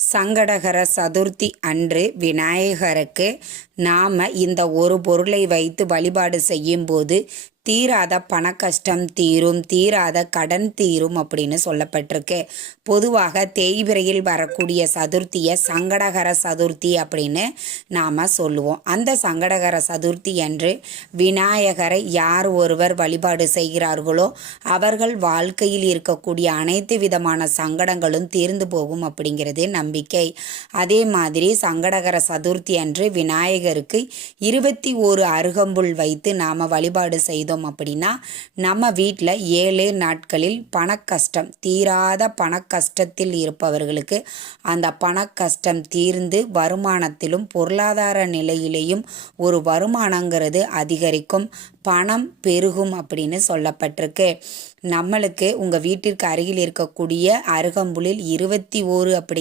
சங்கடகர சதுர்த்தி அன்று விநாயகருக்கு நாம் இந்த ஒரு பொருளை வைத்து வழிபாடு செய்யும்போது தீராத பண கஷ்டம் தீரும், தீராத கடன் தீரும் அப்படின்னு சொல்லப்பட்டிருக்கு. பொதுவாக தேய்பிரையில் வரக்கூடிய சதுர்த்தியை சங்கடகர சதுர்த்தி அப்படின்னு நாம் சொல்லுவோம். அந்த சங்கடகர சதுர்த்தி அன்று விநாயகரை யார் ஒருவர் வழிபாடு செய்கிறார்களோ அவர்கள் வாழ்க்கையில் இருக்கக்கூடிய அனைத்து விதமான சங்கடங்களும் தீர்ந்து போகும் அப்படிங்கிறது நம்பிக்கை. அதே மாதிரி சங்கடகர சதுர்த்தி அன்று விநாயகருக்கு 21 அருகம்புல் வைத்து நாம் வழிபாடு செய்தோம் அப்படின்னா நம்ம வீட்டில் 7 நாட்களில் பணக்கஷ்டம், தீராத பணக்கஷ்டத்தில் இருப்பவர்களுக்கு அந்த பணக்கஷ்டம் தீர்ந்து வருமானத்திலும் பொருளாதார நிலையிலேயும் ஒரு வருமானங்கிறது அதிகரிக்கும், பணம் பெருகும் அப்படின்னு சொல்லப்பட்டிருக்கு. நம்மளுக்கு உங்கள் வீட்டிற்கு அருகில் இருக்கக்கூடிய அருகம்புலில் 21 அப்படி